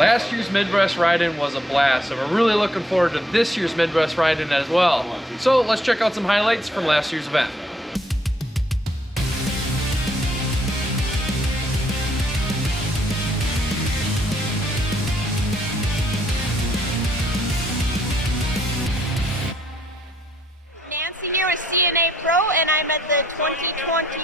Last year's Midwest Ride-In was a blast, and we're really looking forward to this year's Midwest Ride-In as well. So let's check out some highlights from last year's event. I'm at the 2023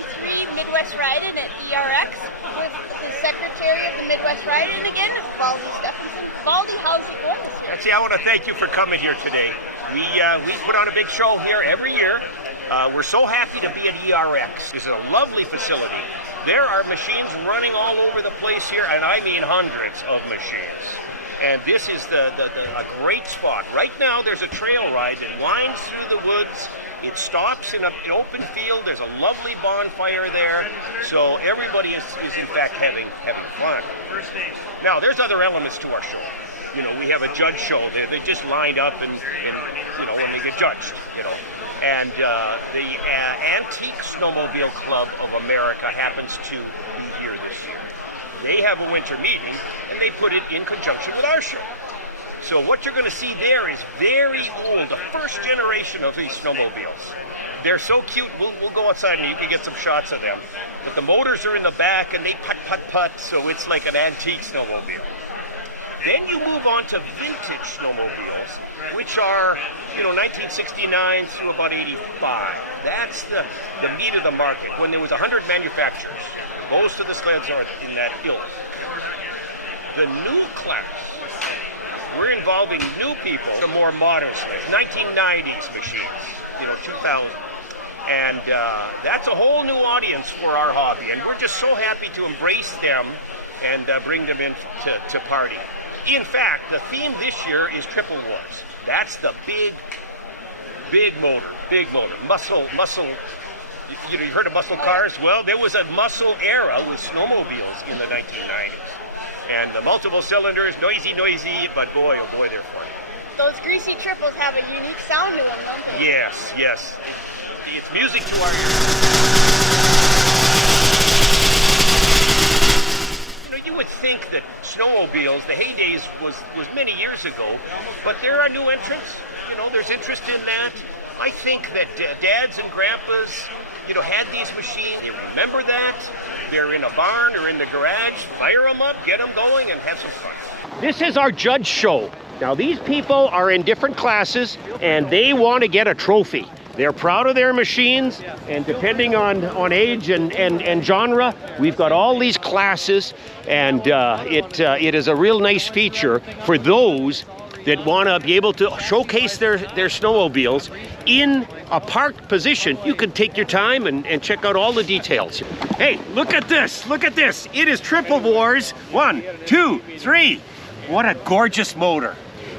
Midwest Ride-In at ERX with the Secretary of the Midwest Ride-In again, Valdi Stefanson. Valdi, how's it going this year? Nancy, I want to thank you for coming here today. We put on a big show here every year. We're so happy to be at ERX. This is a lovely facility. There are machines running all over the place here, and I mean hundreds of machines. And this is a great spot. Right now, there's a trail ride that winds through the woods. It stops in an open field. There's a lovely bonfire there. So everybody is in fact having fun. Now, there's other elements to our show. You know, we have a judge show. They just lined up and you know, when they get judged, you know. And the Antique Snowmobile Club of America happens to be here this year. They have a winter meeting, and they put it in conjunction with our show. So what you're going to see there is very old, the first generation of these snowmobiles. They're so cute. We'll go outside and you can get some shots of them. But the motors are in the back, and they putt, so it's like an antique snowmobile. Then you move on to vintage snowmobiles, which are, you know, 1969 through about 85. That's the meat of the market. When there was 100 manufacturers, most of the sleds are in that ilk. The new class, we're involving new people, the more modern sleds, 1990s machines, you know, 2000. And that's a whole new audience for our hobby, and we're just so happy to embrace them and bring them in to party. In fact, the theme this year is Triple Wars. That's the big motor, muscle. You know, you've heard of muscle cars? Well, there was a muscle era with snowmobiles in the 1990s. And the multiple cylinders, noisy, but boy, oh boy, they're fun. Those greasy triples have a unique sound to them, don't they? Yes. It's music to our ears. You know, you would think that snowmobiles, the heydays was many years ago, but there are new entrants. You know, there's interest in that. I think that dads and grandpas, you know, had these machines. They remember that. They're in a barn or in the garage. Fire them up, get them going, and have some fun. This is our judge show. Now, these people are in different classes, and they want to get a trophy. They're proud of their machines, and depending on age and genre, we've got all these classes, and it is a real nice feature for those that want to be able to showcase their snowmobiles in a parked position. You can take your time and check out all the details. Hey, look at this, It is Triple Wars, 1, 2, 3. What a gorgeous motor.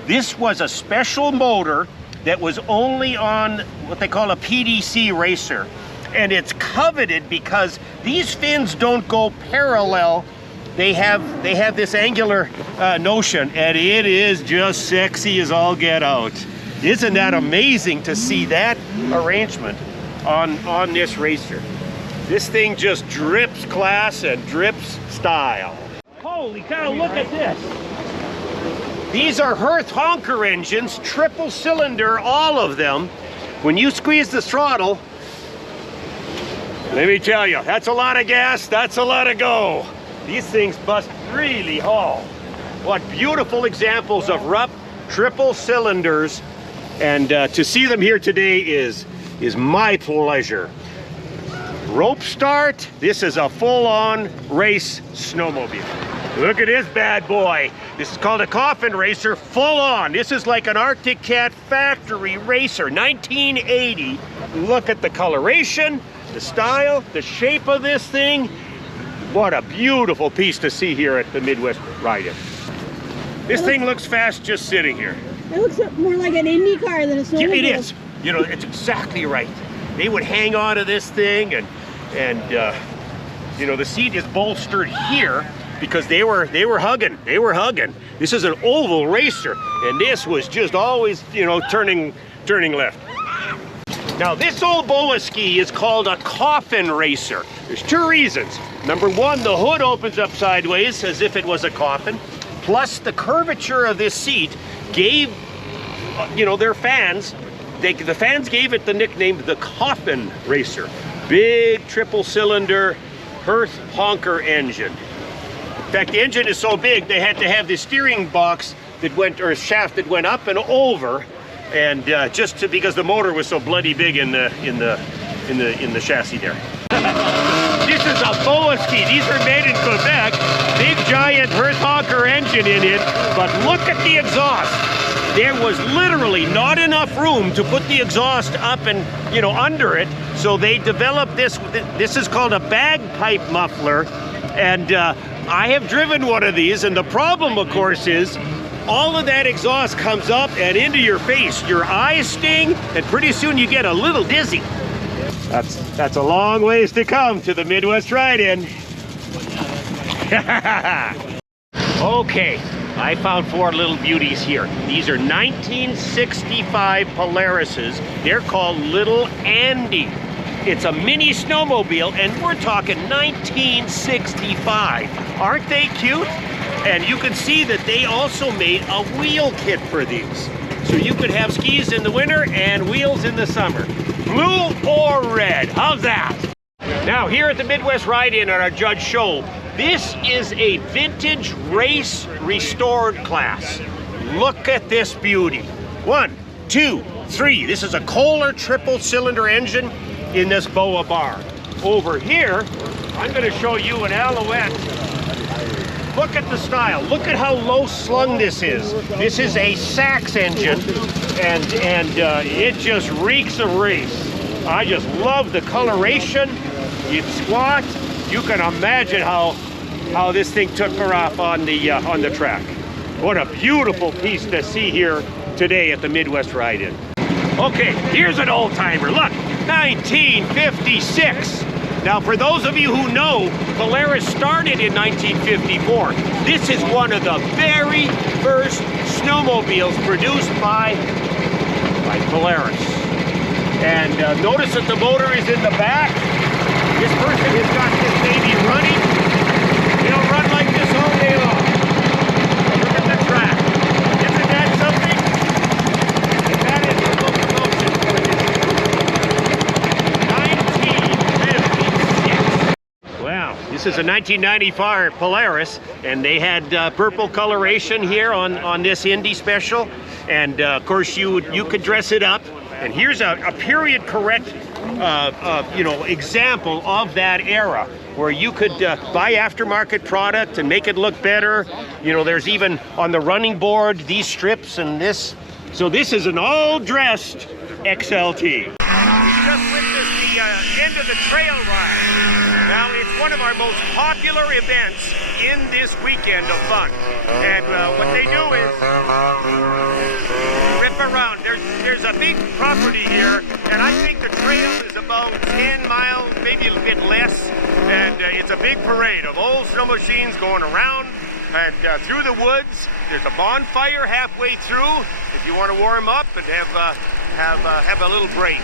This was a special motor that was only on what they call a PDC Racer. And it's coveted because these fins don't go parallel. They have this angular notion, and it is just sexy as all get out. Isn't that amazing to see that arrangement on this racer? This thing just drips class and drips style. Holy cow, look at this. These are Hirth Honker engines, triple cylinder, all of them. When you squeeze the throttle, let me tell you, that's a lot of gas, that's a lot of go. These things bust really hard. What beautiful examples of Rupp triple cylinders, and to see them here today is my pleasure. Rope start, this is a full-on race snowmobile. Look at this bad boy. This is called a Coffin Racer, full on. This is like an Arctic Cat factory racer, 1980. Look at the coloration, the style, the shape of this thing. What a beautiful piece to see here at the Midwest Ride-In. This thing looks fast just sitting here. It looks more like an Indy car than a snowmobile. Yeah, it is. You know, it's exactly right. They would hang on to this thing, and you know, the seat is bolstered here because they were hugging. This is an oval racer, and this was just always, you know, turning left. Now, this old Boa ski is called a coffin racer. There's two reasons. Number one, the hood opens up sideways as if it was a coffin. plus the curvature of this seat gave, you know, their fans, the fans gave it the nickname the Coffin Racer. Big triple cylinder Hirth Honker engine. In fact, the engine is so big they had to have the steering box that went, or shaft that went up and over, and because the motor was so bloody big in the chassis there. This is a Boa Ski. These are made in Quebec. Big giant Hirth Honker engine in it, but look at the exhaust. There was literally not enough room to put the exhaust up and, you know, under it, so they developed this. This is called a bagpipe muffler, and I have driven one of these, and the problem, of course, is all of that exhaust comes up and into your face. Your eyes sting, and pretty soon you get a little dizzy. That's a long ways to come to the Midwest Ride-In. Okay, I found 4 little beauties here. These are 1965 Polarises. They're called Lil Andy. It's a mini snowmobile, and we're talking 1965. Aren't they cute? And you can see that they also made a wheel kit for these. So you could have skis in the winter and wheels in the summer. Blue or red, how's that? Now here at the Midwest Ride-In at our Judge Show, this is a vintage race restored class. Look at this beauty. 1, 2, 3. This is a Kohler triple cylinder engine in this Boa bar. Over here, I'm going to show you an Alouette. Look at the style. Look at how low slung this is. This is a Sachs engine, and it just reeks of race. I just love the coloration. You squat, you can imagine how this thing took her off on the track. What a beautiful piece to see here today at the Midwest Ride-In. Okay, here's an old timer. Look, 1956. Now, for those of you who know, Polaris started in 1954. This is one of the very first snowmobiles produced by Polaris. And notice that the motor is in the back. This person has got this baby running. It'll run like this all day long. Look at the track. Isn't that something? And that is the locomotion for this 1956. Wow, this is a 1995 Polaris, and they had purple coloration here on this Indy special. And of course, you could dress it up. And here's a period correct you know, example of that era, where you could buy aftermarket product and make it look better. You know, there's even on the running board these strips and this. So this is an all-dressed XLT. We just witnessed the end of the trail ride. Now, it's one of our most popular events in this weekend of fun. And what they do is rip around. There's a big property here, and I think the trail is about 10 miles, maybe a bit less. And it's a big parade of old snow machines going around and through the woods. There's a bonfire halfway through if you want to warm up and have a little break.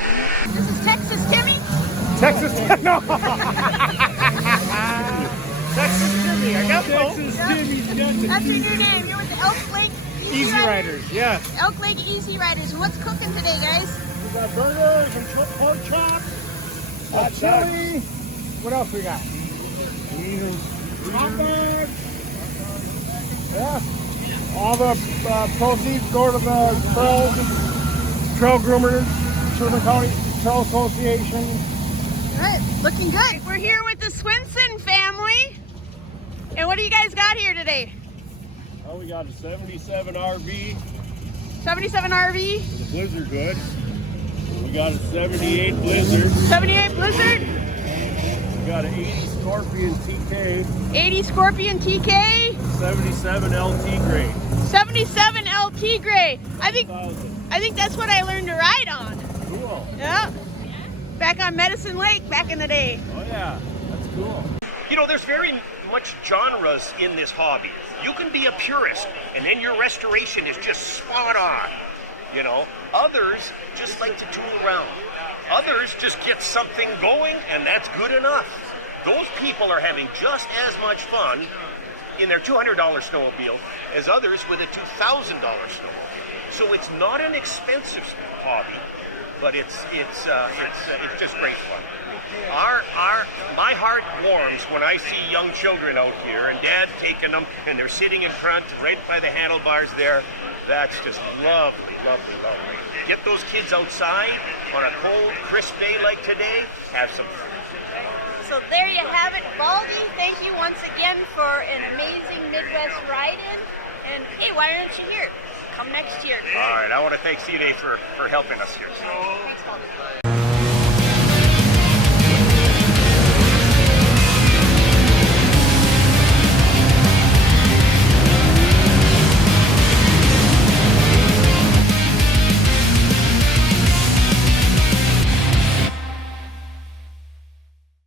This is Texas Timmy. Texas, no. Texas Timmy, I got Texas Timmy's got That's your new name. You're with the Elk Lake Easy Riders, yes. Elk Lake Easy Riders. And what's cooking today, guys? We got burgers and pork chops, chili. What else we got? Hot dogs. Yeah. All the proceeds go to the trail groomers, Sherman County Trail Association. All right, looking good. We're here with the Swinson family. And what do you guys got here today? Oh, we got a 77 RV. 77 RV. With a Blizzard hood. We got a 78 Blizzard. 78 Blizzard. We got an 80 Scorpion TK. 80 Scorpion TK. 77 LT grade. 77 LT gray. I think that's what I learned to ride on. Cool. Yeah. Back on Medicine Lake back in the day. Oh yeah, that's cool. You know, there's very much genres in this hobby. You can be a purist, and then your restoration is just spot on. You know, others just like to tool around. Others just get something going, and that's good enough. Those people are having just as much fun in their $200 snowmobile as others with a $2,000 snowmobile. So it's not an expensive hobby, but it's just great fun. My heart warms when I see young children out here and Dad taking them and they're sitting in front right by the handlebars there. That's just lovely, lovely, lovely. Get those kids outside on a cold, crisp day like today, have some fun. So there you have it, Valdi. Thank you once again for an amazing Midwest ride-in. And hey, why aren't you here? Come next year. All right, I want to thank CNA for helping us here. Thanks, Valdi.